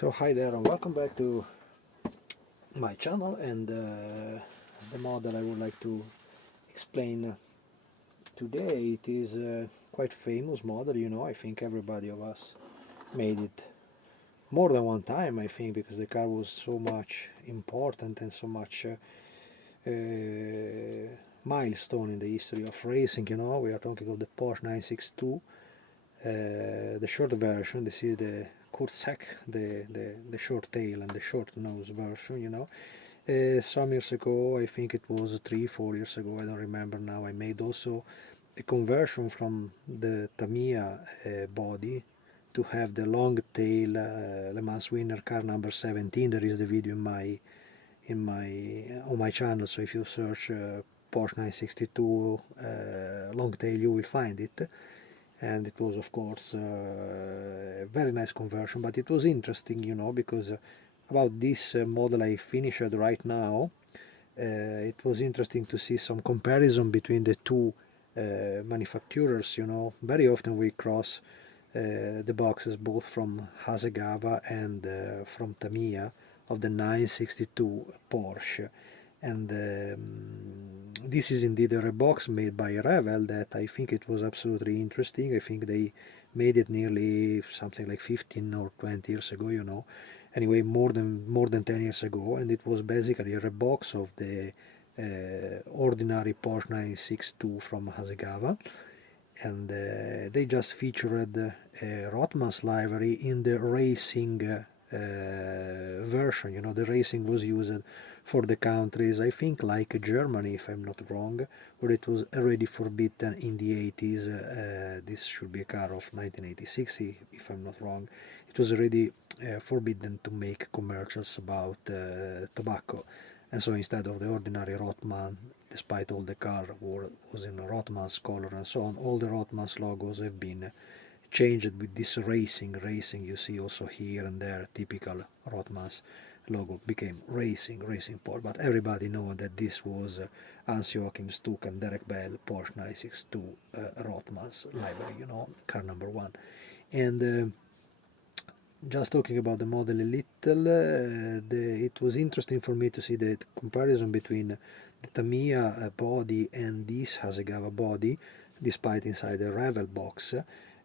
So hi there and welcome back to my channel, and the model I would like to explain today, it is a quite famous model, I think everybody of us made it more than one time, I think, because the car was so much important and so much milestone in the history of racing. We are talking of the Porsche 962, the short version. This is the Kurzheck, the short tail and the short nose version. Some years ago, I think it was 3-4 years ago, I don't remember now, I made also a conversion from the Tamiya body to have the long tail Le Mans winner car number 17. There is the video on my channel, so if you search Porsche 962 long tail, you will find it. And it was, of course, a very nice conversion, but it was interesting, because about this model I finished right now, it was interesting to see some comparison between the two manufacturers. Very often we cross the boxes both from Hasegawa and from Tamiya of the 962 Porsche, and this is indeed a rebox made by Revell that I think it was absolutely interesting. I think they made it nearly something like 15 or 20 years ago, anyway, more than 10 years ago, and it was basically a rebox of the ordinary Porsche 962 from Hasegawa, and they just featured a Rothmans livery in the racing version. The racing was used for the countries, I think, like Germany, if I'm not wrong, where it was already forbidden in the 80s. This should be a car of 1986, if I'm not wrong. It was already forbidden to make commercials about tobacco, and so instead of the ordinary Rothman, despite all the car was in Rothman's color and so on, all the Rothman's logos have been changed with this racing. You see also here and there typical Rothman's logo became racing Porsche, but everybody know that this was Hans-Joachim Stuck and Derek Bell Porsche 962 Rothman's library, car number one. And just talking about the model a little, it was interesting for me to see the comparison between the Tamiya body and this Hasegawa body, despite inside the Revell box.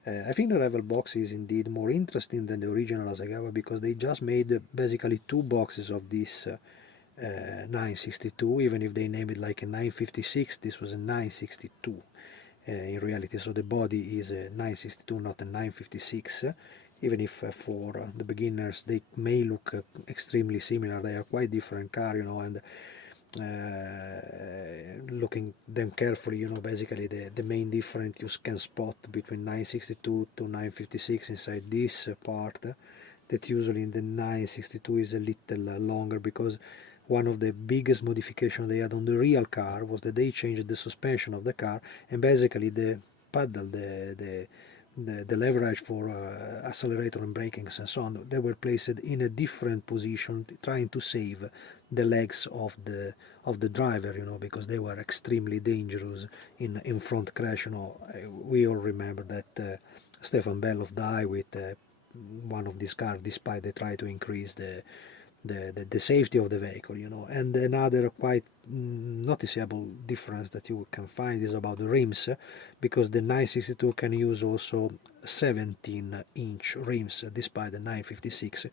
I think the Revell box is indeed more interesting than the original Hasegawa, because they just made basically two boxes of this 962, even if they named it like a 956, this was a 962 in reality, so the body is a 962, not a 956. Even if for the beginners they may look extremely similar, they are quite different car, and looking them carefully, basically the main difference you can spot between 962 to 956 inside this part, that usually in the 962 is a little longer, because one of the biggest modifications they had on the real car was that they changed the suspension of the car, and basically the paddle, the leverage for accelerator and brakings and so on, they were placed in a different position, trying to save the legs of the driver, because they were extremely dangerous in front crash. We all remember that Stefan Bellof died with one of these cars, despite they tried to increase the safety of the vehicle. And another quite noticeable difference that you can find is about the rims, because the 962 can use also 17-inch rims, despite the 956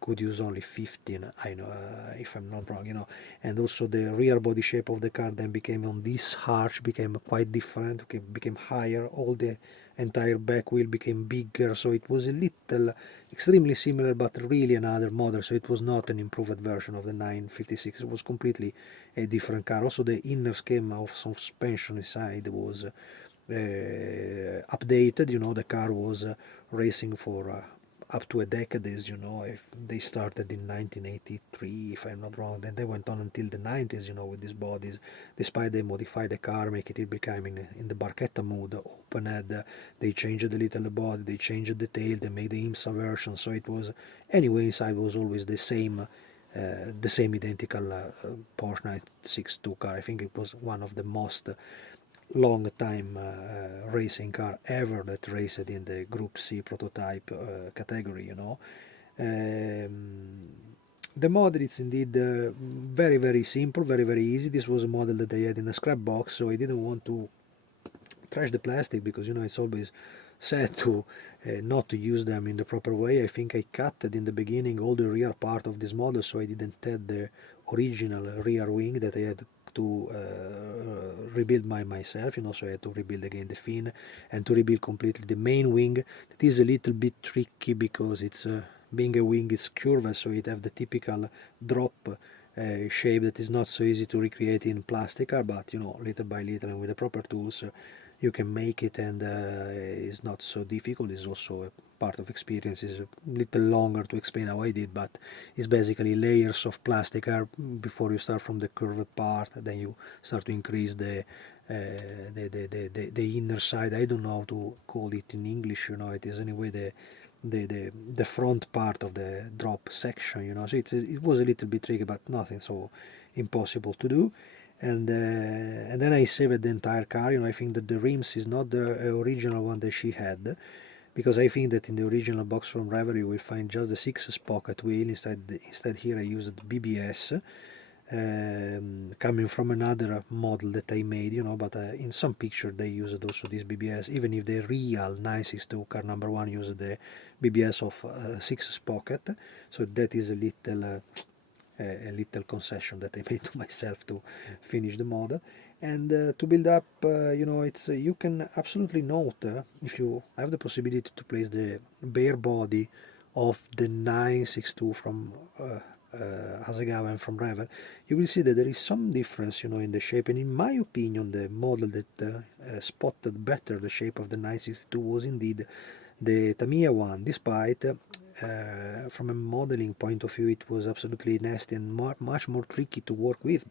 could use only 15, I know, if I'm not wrong. And also the rear body shape of the car then became, on this arch, became quite different, became higher, all the entire back wheel became bigger, so it was a little extremely similar, but really another model. So it was not an improved version of the 956, it was completely a different car. Also the inner scheme of suspension inside was updated. The car was racing for up to a decade, if they started in 1983, if I'm not wrong, then they went on until the 90s, with these bodies, despite they modified the car, making it become in the Barchetta mode, open head, they changed a little the body, they changed the tail, they made the IMSA version, so it was, anyway, inside was always the same identical Porsche 962 car. I think it was one of the most long time racing car ever that raced in the Group C prototype category, The model is indeed very very simple, very very easy. This was a model that I had in a scrap box, so I didn't want to trash the plastic, because it's always said to not to use them in the proper way. I think I cut in the beginning all the rear part of this model, so I didn't have the original rear wing that I had to rebuild myself, so I had to rebuild again the fin and to rebuild completely the main wing. That is a little bit tricky because it's being a wing, it's curved, so it have the typical drop shape that is not so easy to recreate in plastic car, but little by little and with the proper tools you can make it, and it's not so difficult. It's also a part of experience. It's a little longer to explain how I did, but it's basically layers of plastic before you start from the curved part, then you start to increase the inner side. I don't know how to call it in English, it is anyway the front part of the drop section, so it was a little bit tricky, but nothing so impossible to do. And then I saved the entire car. I think that the rims is not the original one that she had, because I think that in the original box from Revell you will find just the 6-sprocket wheel. Instead here I used BBS, coming from another model that I made, but in some picture they used also this BBS, even if the real 962 car number one used the BBS of 6-sprocket. So that is a little concession that I made to myself to finish the model. And to build up, it's you can absolutely note, if you have the possibility to place the bare body of the 962 from hasegawa and from Revell, you will see that there is some difference, in the shape. And in my opinion, the model that spotted better the shape of the 962 was indeed the Tamiya one, despite from a modeling point of view it was absolutely nasty and much more tricky to work with.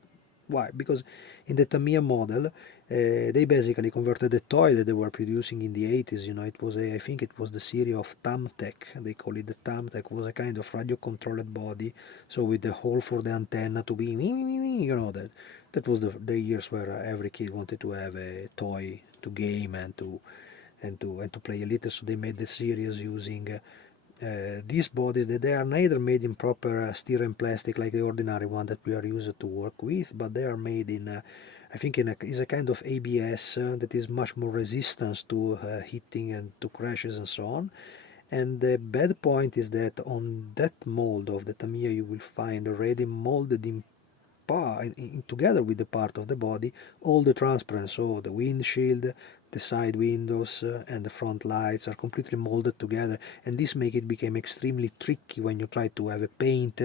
Why? Because in the Tamiya model they basically converted the toy that they were producing in the 80s. It was I think it was the series of Tamtec. They call it the Tamtec. Was a kind of radio controlled body, so with the hole for the antenna to be that was the years where every kid wanted to have a toy to game and to play a little. So they made the series using these bodies that they are neither made in proper steel and plastic like the ordinary one that we are used to work with, but they are made in I think is a kind of ABS that is much more resistant to hitting and to crashes and so on. And the bad point is that on that mold of the Tamiya you will find already molded together with the part of the body all the transparent, so the windshield, the side windows and the front lights are completely molded together, and this make it become extremely tricky when you try to have a paint,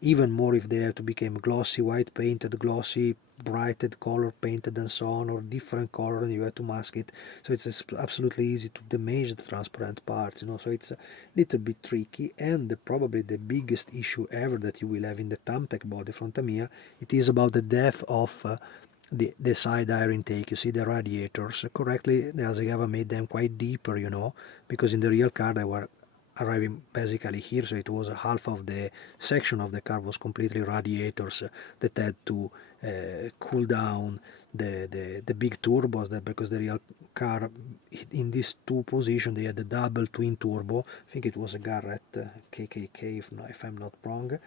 even more if they have to become glossy, white painted, glossy, brighted, color painted and so on, or different color, and you have to mask it. So it's absolutely easy to damage the transparent parts, so it's a little bit tricky. And probably the biggest issue ever that you will have in the Tamtec body from Tamiya, it is about the depth of the side air intake. You see the radiators correctly, the hasegawa made them quite deeper, because in the real car they were arriving basically here, so it was half of the section of the car was completely radiators that had to cool down the big turbos, that because the real car in these two positions they had the double twin turbo. I think it was a Garrett KKK if I'm not wrong,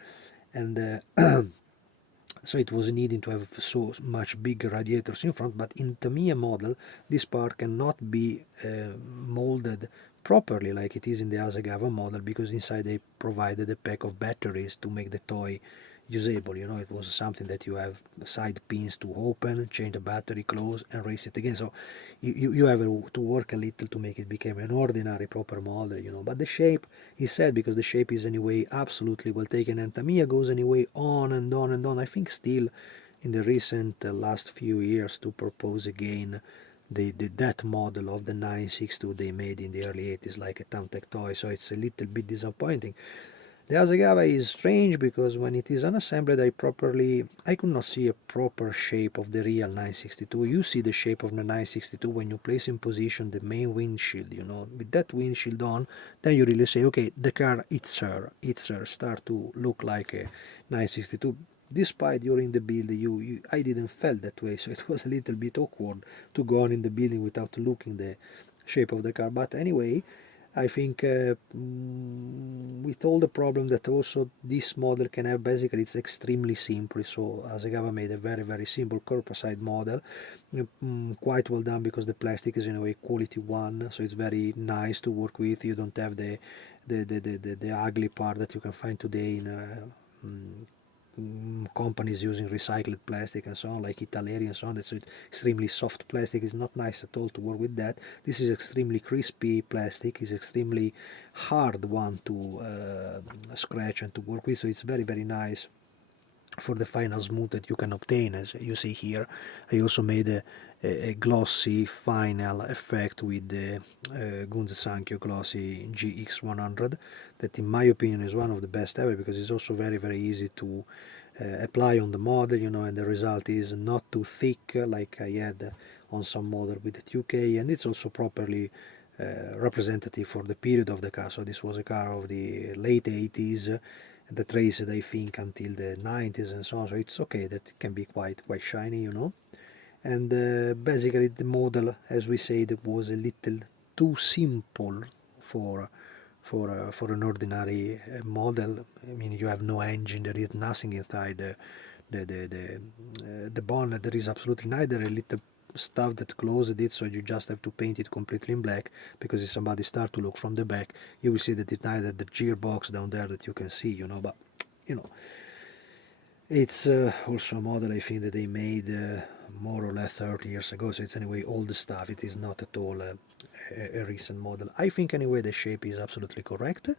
and so it was needing to have so much bigger radiators in front. But in Tamiya model this part cannot be molded properly like it is in the hasegawa model, because inside they provided a pack of batteries to make the toy usable. It was something that you have side pins to open, change the battery, close and raise it again. So you have to work a little to make it become an ordinary proper model, but the shape is sad, because the shape is anyway absolutely well taken, and Tamiya goes anyway on and on and on. I think still in the recent last few years to propose again that model of the 962 they made in the early 80s like a Tamtec toy. So it's a little bit disappointing. The hasegawa is strange because when it is unassembled I could not see a proper shape of the real 962. You see the shape of the 962 when you place in position the main windshield, with that windshield on, then you really say, okay, the car, it's her, start to look like a 962. Despite during the build, I didn't feel that way, so it was a little bit awkward to go on in the building without looking the shape of the car. But anyway, I think with all the problem that also this model can have, basically it's extremely simple. So Hasegawa made a very simple curbside model, quite well done, because the plastic is in a way quality one, so it's very nice to work with. You don't have the ugly part that you can find today in companies using recycled plastic and so on, like Italeri and so on. That's extremely soft plastic. It's not nice at all to work with that. This is extremely crispy plastic. It's extremely hard one to scratch and to work with, so it's very nice for the final smooth that you can obtain. As you see here, I also made a glossy final effect with the Gunze Sankyo Glossy GX100, that in my opinion is one of the best ever, because it's also very easy to apply on the model, you know, and the result is not too thick like I had on some model with the 2K, and it's also properly representative for the period of the car. So this was a car of the late 80s that raced, I think, until the 90s and so on, so it's okay that it can be quite shiny, you know. And basically the model, as we said, was a little too simple for for an ordinary model. I mean, you have no engine, there is nothing inside the bonnet. There is absolutely neither a little stuff that closes it, so you just have to paint it completely in black, because if somebody start to look from the back, you will see that it neither the gearbox down there that you can see, you know. But you know, it's also a model I think that they made more or less 30 years ago, so it's anyway old stuff. It is not at all a recent model. I think anyway the shape is absolutely correct,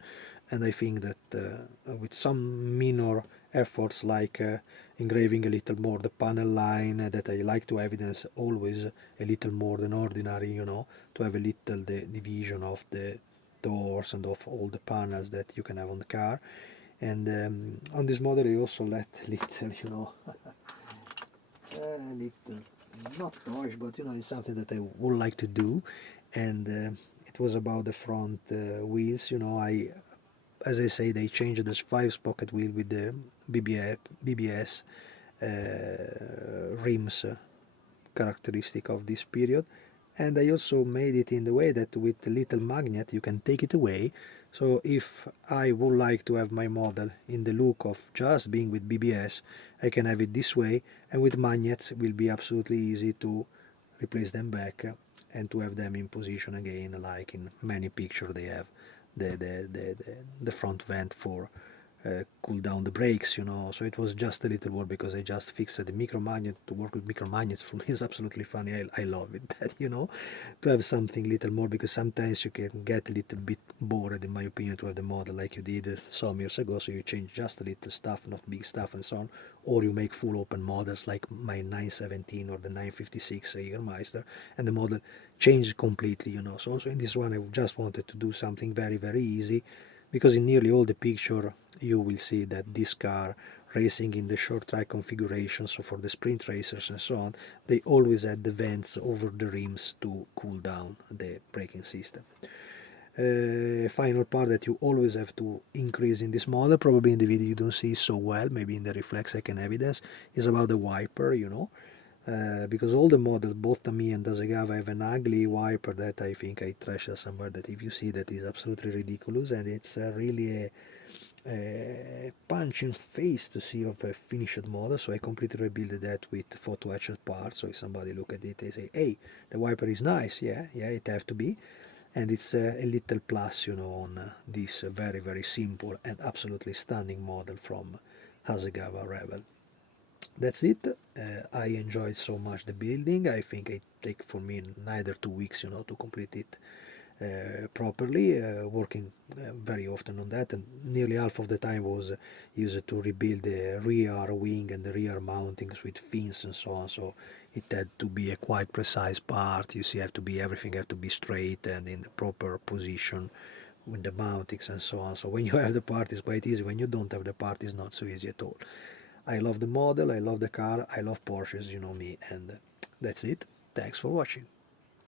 and I think that with some minor efforts like engraving a little more the panel line, that I like to evidence always a little more than ordinary, you know, to have a little the division of the doors and of all the panels that you can have on the car. And on this model I also let little, you know, little, not touch, but you know, it's something that I would like to do. And it was about the front wheels, you know. As I say, they changed this 5-sprocket wheel with the BBS rims, characteristic of this period. And I also made it in the way that with the little magnet you can take it away. So if I would like to have my model in the look of just being with BBS, I can have it this way, and with magnets it will be absolutely easy to replace them back and to have them in position again, like in many pictures they have the front vent for cool down the brakes, you know. So it was just a little work, because I just fixed the micro magnet. To work with micro magnets for me is absolutely funny. I love it, that, you know, to have something little more, because sometimes you can get a little bit bored, in my opinion, to have the model like you did some years ago. So you change just a little stuff, not big stuff and so on, or you make full open models like my 917 or the 956 Jägermeister, and the model changed completely, you know. So also in this one I just wanted to do something very easy, because in nearly all the picture you will see that this car racing in the short track configuration, so for the sprint racers and so on, they always had the vents over the rims to cool down the braking system. Final part that you always have to increase in this model, probably in the video you don't see so well, maybe in the reflex I can evidence, is about the wiper, you know. Because all the models, both Tamiya and Hasegawa, have an ugly wiper that I think I trashed somewhere, that if you see that is absolutely ridiculous, and it's really a punch in face to see of a finished model. So I completely rebuilt that with photo etched parts, so if somebody look at it they say, hey, the wiper is nice. Yeah, it have to be. And it's a little plus, you know, on this very simple and absolutely stunning model from Hasegawa Revell. That's it. I enjoyed so much the building. I think it take for me neither 2 weeks, you know, to complete it properly. Working very often on that, and nearly half of the time was used to rebuild the rear wing and the rear mountings with fins and so on. So it had to be a quite precise part. You see, everything have to be straight and in the proper position with the mountings and so on. So when you have the part, it's quite easy. When you don't have the part, it's not so easy at all. I love the model, I love the car, I love Porsches, you know me, and that's it. Thanks for watching.